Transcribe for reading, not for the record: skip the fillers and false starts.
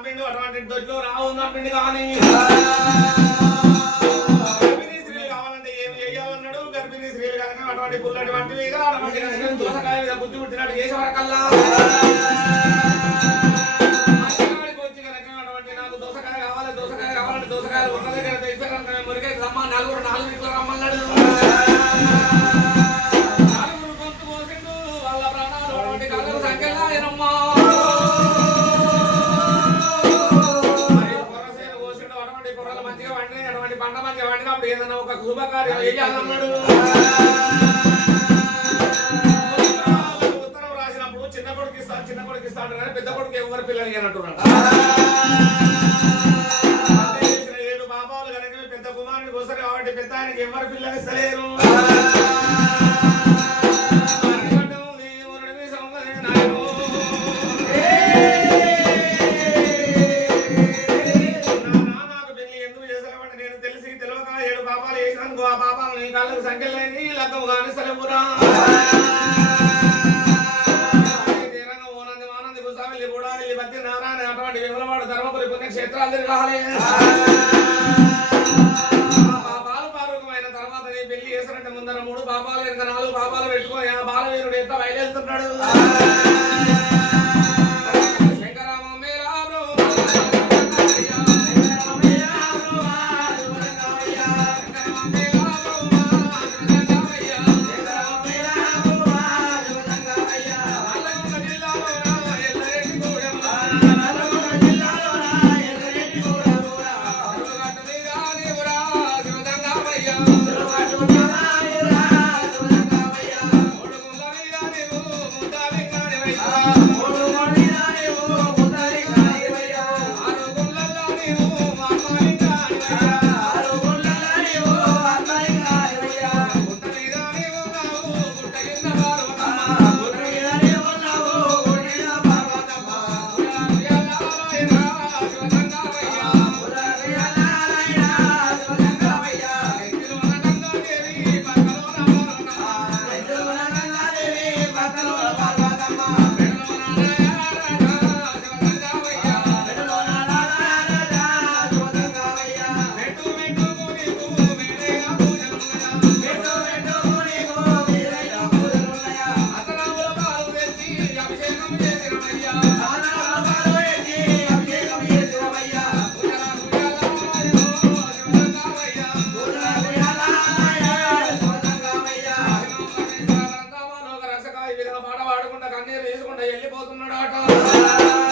చంపిండు అటువంటి దొడ్లో రావు చంపిండు కానీ కావాలంటే ఏమి చేయాలన్నాడు. గర్భిణీ స్త్రీలు కనుక అటువంటి పుల్లటి వంటి మీద అటువంటి దోసకాయ మీద బుద్ధి పుట్టినట్టు చేసేవరకల్లా వచ్చి కనుక అటువంటి నాకు దోసకాయ కావాలి దోసకాయ కావాలంటే దోసకాయలు ఒక దగ్గర తెచ్చారంటే మురికే రమ్మ నలుగురు ఇట్లా రమ్మన్నాడు. నలుగురు గొంతు పోసిండు వాళ్ళ ప్రాణాలు అటువంటి కళ్ళ సంఖ్యలా ఏనమ్మా మంచిగా వండి అటువంటి పంట మంచిగా వండినప్పుడు ఏదైనా ఒక శుభకార్యం వేయాలన్నాడు. ఉత్తరం రాసినప్పుడు చిన్న కొడుకు ఇస్తాడు కానీ పెద్ద కొడుకు ఎవరు పిల్లలు అంటున్నాడు. 7 పాపాలు కనుక పెద్ద కుమారుడికి వస్తారు కాబట్టి పెద్ద ఆయనకి ఎవరు పిల్లలు ఇస్తలేరు. ఆ పాపాలు నీ కళ్ళకు సంఖ్యలేని లగ్గము కాని సలవురా ఓనంది గుసావెల్లి కూడా వెళ్ళి బతి నారాయణ అటువంటి విమలవాడు ధర్మపురి పుణ్యక్షేత్రాలు తిరగాలి. పాపాలు పారూకమైన తర్వాత నీ పెళ్లి చేసినట్టు ముందర 3 పాపాలు వెనుక 4 పాపాలు పెట్టుకొని ఆ బాలవీరుడు ఎంత బయలుదేరుతున్నాడు. పాట పాడుకుంటా కన్నీరు తీసుకుంటా వెళ్ళిపోతున్నాడు ఆట.